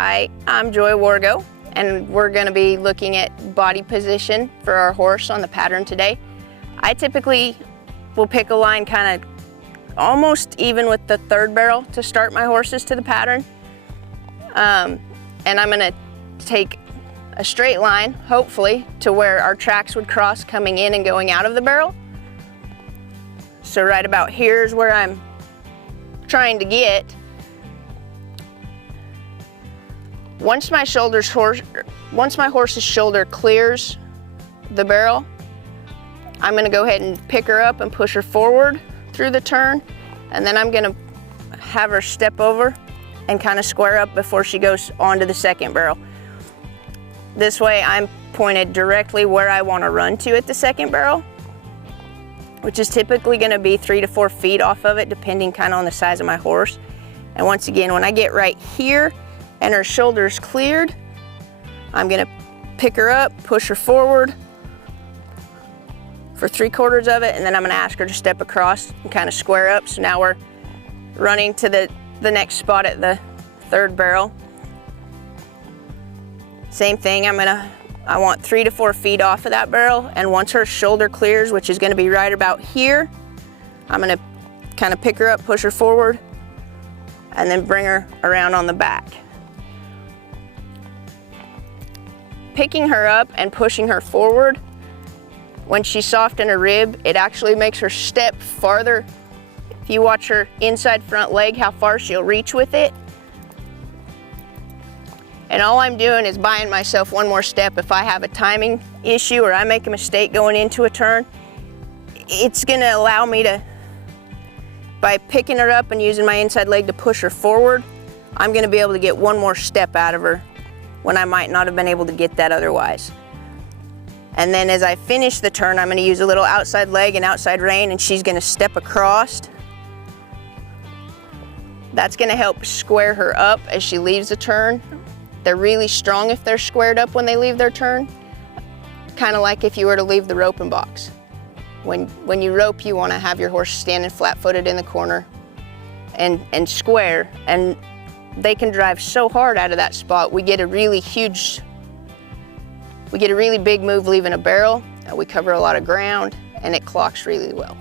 Hi, I'm Joy Wargo, and we're going to be looking at body position for our horse on the pattern today. I typically will pick a line kind of almost even with the third barrel to start my horses to the pattern. And I'm going to take a straight line, hopefully, to where our tracks would cross coming in and going out of the barrel. So right about here is where I'm trying to get. Once my horse's shoulder clears the barrel, I'm going to go ahead and pick her up and push her forward through the turn, and then I'm going to have her step over and kind of square up before she goes onto the second barrel. This way I'm pointed directly where I want to run to at the second barrel, which is typically going to be 3 to 4 feet off of it, depending kind of on the size of my horse. And once again, when I get right here and her shoulder's cleared, I'm going to pick her up, push her forward for 3/4 of it, and then I'm going to ask her to step across and kind of square up. So now we're running to the next spot at the third barrel. Same thing, I want 3 to 4 feet off of that barrel, and once her shoulder clears, which is going to be right about here, I'm going to kind of pick her up, push her forward, and then bring her around on the back. Picking her up and pushing her forward, when she's soft in her rib, it actually makes her step farther. If you watch her inside front leg, how far she'll reach with it. And all I'm doing is buying myself one more step. If I have a timing issue or I make a mistake going into a turn, it's gonna allow me to, by picking her up and using my inside leg to push her forward, I'm gonna be able to get one more step out of her when I might not have been able to get that otherwise. And then as I finish the turn, I'm gonna use a little outside leg and outside rein, and she's gonna step across. That's gonna help square her up as she leaves the turn. They're really strong if they're squared up when they leave their turn. Kind of like if you were to leave the roping box. When you rope, you wanna have your horse standing flat-footed in the corner and square, and they can drive so hard out of that spot. We get a really big move leaving a barrel, we cover a lot of ground, and it clocks really well.